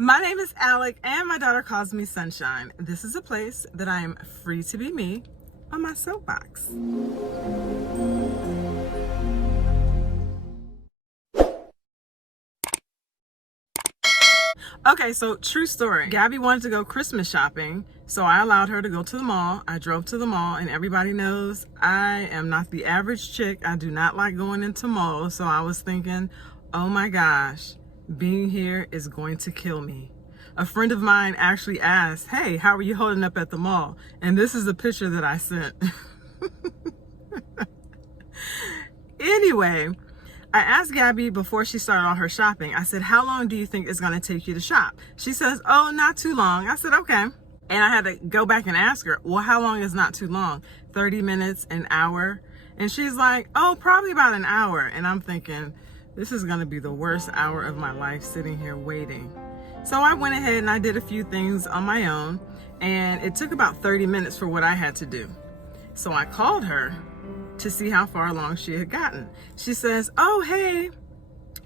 My name is Alec and my daughter calls me Sunshine. This is a place that I am free to be me on my soapbox. Okay, so true story. Gabby wanted to go Christmas shopping, so I allowed her to go to the mall. I drove to the mall, and everybody knows I am not the average chick. I do not like going into malls, so I was thinking, oh my gosh, being here is going to kill me. A friend of mine actually asked, hey, how are you holding up at the mall? And this is the picture that I sent. Anyway, I asked Gabby before she started all her shopping, I said, how long do you think it's going to take you to shop? She says, oh, not too long. I said, okay. And I had to go back and ask her, well, how long is not too long? 30 minutes, an hour? And she's like, oh, probably about an hour. And I'm thinking, this is going to be the worst hour of my life sitting here waiting. So I went ahead and I did a few things on my own, and it took about 30 minutes for what I had to do. So I called her to see how far along she had gotten. She says, oh, hey,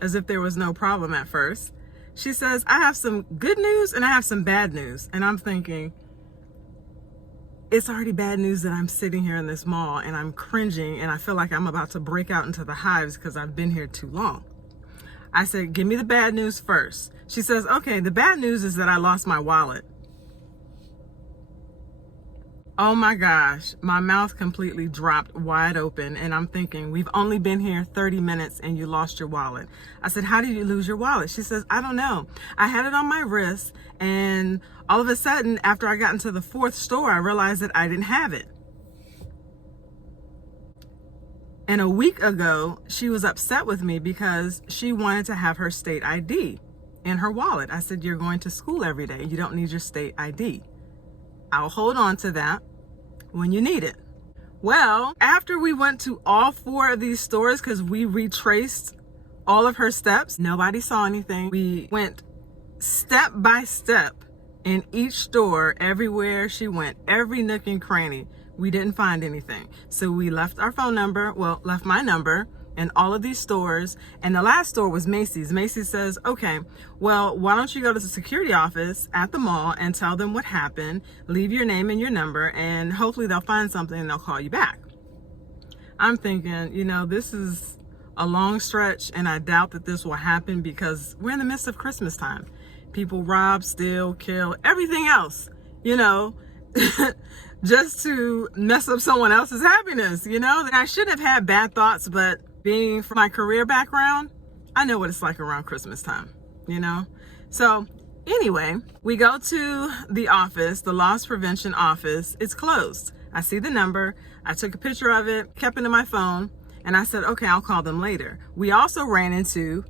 as if there was no problem at first. She says, I have some good news and I have some bad news. And I'm thinking, it's already bad news that I'm sitting here in this mall and I'm cringing and I feel like I'm about to break out into the hives because I've been here too long. I said, give me the bad news first. She says, okay, the bad news is that I lost my wallet. Oh my gosh, my mouth completely dropped wide open and I'm thinking, we've only been here 30 minutes and you lost your wallet. I said, how did you lose your wallet? She says, I don't know. I had it on my wrist and all of a sudden, after I got into the fourth store, I realized that I didn't have it. And a week ago, she was upset with me because she wanted to have her state ID in her wallet. I said, you're going to school every day. You don't need your state ID. I'll hold on to that when you need it. Well, after we went to all four of these stores, because we retraced all of her steps, nobody saw anything. We went step by step in each store, everywhere she went, every nook and cranny. We didn't find anything. So we left our phone number, left my number in all of these stores. And the last store was Macy's. Macy's says, okay, well, why don't you go to the security office at the mall and tell them what happened, leave your name and your number, and hopefully they'll find something and they'll call you back. I'm thinking, you know, this is a long stretch and I doubt that this will happen because we're in the midst of Christmas time. People rob, steal, kill, everything else, you know, just to mess up someone else's happiness, you know. I should have had bad thoughts, but being from my career background, I know what it's like around Christmas time, you know. So anyway, we go to the office, the loss prevention office. It's closed. I see the number. I took a picture of it, kept it in my phone, and I said, okay, I'll call them later. We also ran into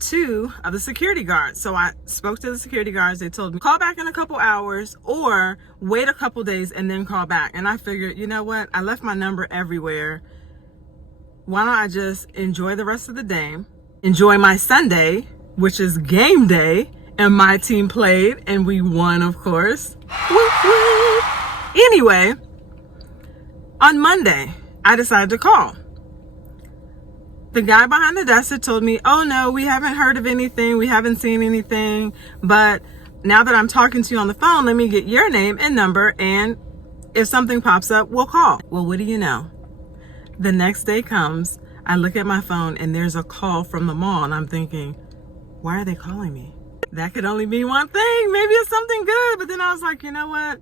two of the security guards. So I spoke to the security guards. They told me, call back in a couple hours or wait a couple days and then call back. And I figured, you know what? I left my number everywhere. Why don't I just enjoy the rest of the day, enjoy my Sunday, which is game day, and my team played and we won, of course. Whoop, whoop. Anyway, on Monday, I decided to call. The guy behind the desk had told me, oh no, we haven't heard of anything. We haven't seen anything. But now that I'm talking to you on the phone, let me get your name and number. And if something pops up, we'll call. Well, what do you know? The next day comes, I look at my phone and there's a call from the mall and I'm thinking, why are they calling me? That could only mean one thing. Maybe it's something good. But then I was like, you know what?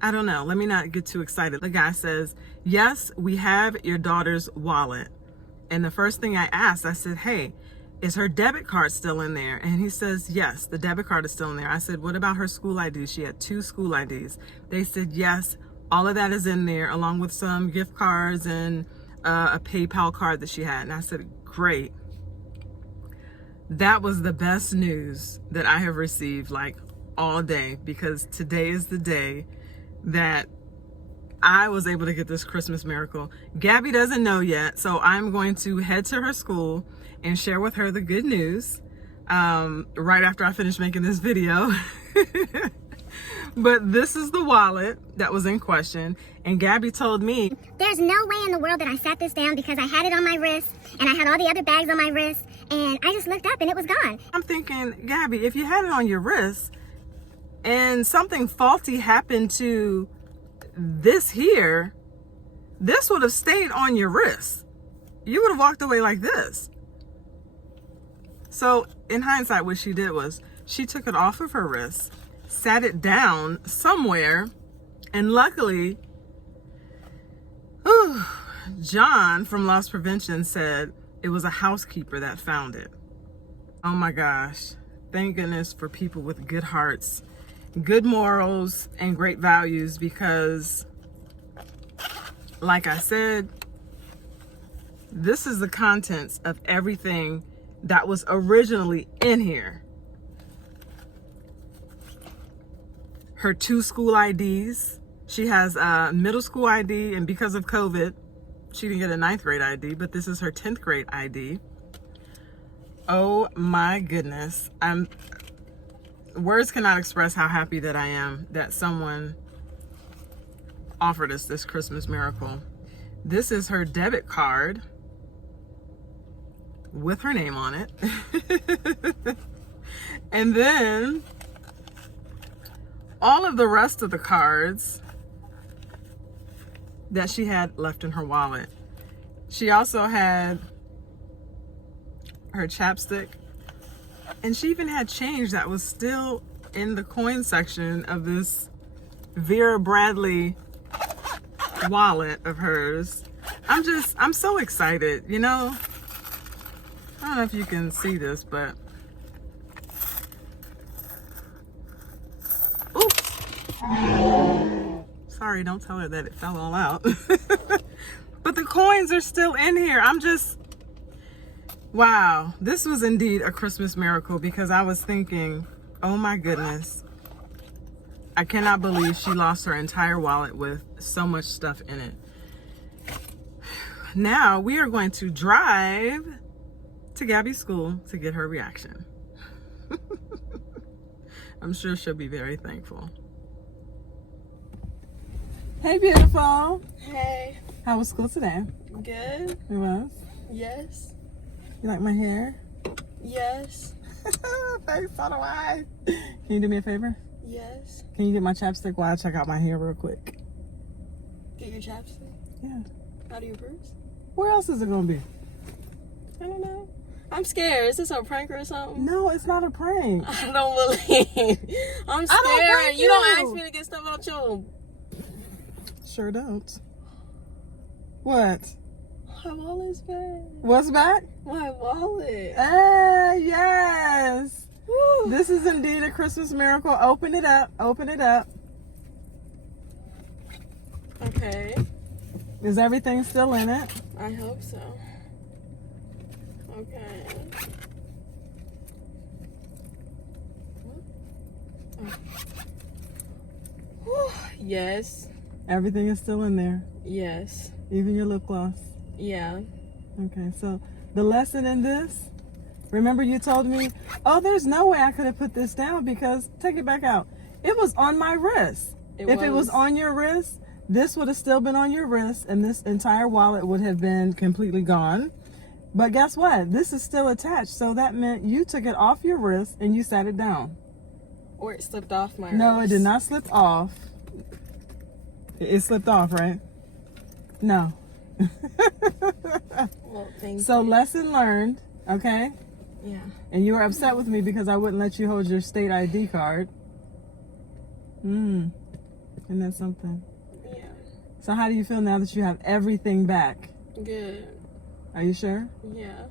I don't know. Let me not get too excited. The guy says, yes, we have your daughter's wallet. And the first thing I asked, I said, hey, is her debit card still in there? And he says, yes, the debit card is still in there. I said, what about her school ID? She had 2 school IDs. They said, yes, all of that is in there, along with some gift cards and a PayPal card that she had. And I said, great. That was the best news that I have received like all day, because today is the day that I was able to get this Christmas miracle. Gabby doesn't know yet, so I'm going to head to her school and share with her the good news right after I finish making this video. But this is the wallet that was in question, and Gabby told me, there's no way in the world that I sat this down because I had it on my wrist and I had all the other bags on my wrist and I just looked up and it was gone. I'm thinking, Gabby, if you had it on your wrist and something faulty happened to this here, this would have stayed on your wrist. You would have walked away like this. So in hindsight, what she did was she took it off of her wrist, sat it down somewhere, and luckily, John from Loss Prevention said it was a housekeeper that found it. Oh my gosh. Thank goodness for people with good hearts, good morals, and great values, because like I said, this is the contents of everything that was originally in here. Her 2 school IDs. She has a middle school ID, and because of COVID, she didn't get a 9th grade ID, but this is her 10th grade ID. Oh my goodness. Words cannot express how happy that I am that someone offered us this Christmas miracle. This is her debit card with her name on it. And then all of the rest of the cards that she had left in her wallet. She also had her chapstick, and she even had change that was still in the coin section of this Vera Bradley wallet of hers. I'm so excited, you know. I don't know if you can see this, but sorry, don't tell her that it fell all out. But the coins are still in here. Wow, this was indeed a Christmas miracle, because I was thinking, oh my goodness, I cannot believe she lost her entire wallet with so much stuff in it. Now we are going to drive to Gabby's school to get her reaction. I'm sure she'll be very thankful. Hey, beautiful. Hey. How was school today? Good. It was? Yes. You like my hair? Yes. Thanks, so do I. Can you do me a favor? Yes. Can you get my chapstick while I check out my hair real quick? Get your chapstick? Yeah. Out of your purse? Where else is it gonna be? I don't know. I'm scared. Is this a prank or something? No, it's not a prank. I don't believe. I'm scared. I don't you don't ask me to get stuff out your... Sure don't. What? My wallet's back. What's back? My wallet. Yes. Woo. This is indeed a Christmas miracle. Open it up. Open it up. Okay. Is everything still in it? I hope so. Okay. Oh. Yes. Everything is still in there. Yes. Even your lip gloss. Yeah. Okay, so the lesson in this, remember you told me, oh, there's no way I could have put this down because, take it back out, it was on my wrist. If it was on your wrist, this would have still been on your wrist, and this entire wallet would have been completely gone. But guess what? This is still attached, so that meant you took it off your wrist and you sat it down. Or it slipped off my No, wrist. it did not slip off. It slipped off, right? No. Well, thank So you. lesson learned, okay? Yeah. And you were upset with me because I wouldn't let you hold your state ID card. Isn't that something? Yeah. So how do you feel now that you have everything back? Good. Are you sure? Yeah.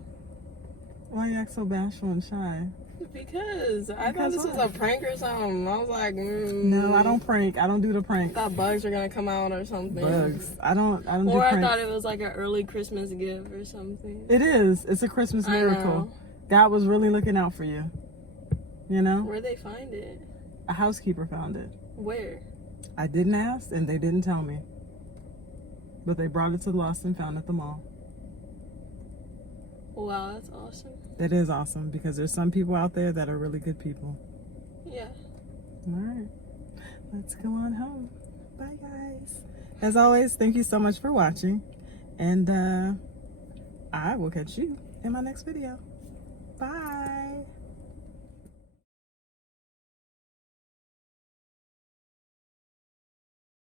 Why you act so bashful and shy? Because I thought Because this was what? a prank or something. I was like, No, I don't prank. I don't do the prank. thought bugs were gonna come out or something. Bugs. I don't do Or I pranks. thought it was like an early Christmas gift or something. It is. It's a Christmas I miracle. know. God was really looking out for you. You know? Where'd they find it? A housekeeper found it. Where? I didn't ask and they didn't tell me. But they brought it to Lost and Found at the mall. Wow, that's awesome. That is awesome because there's some people out there that are really good people. Yeah. All right. Let's go on home. Bye, guys. As always, thank you so much for watching. And I will catch you in my next video. Bye.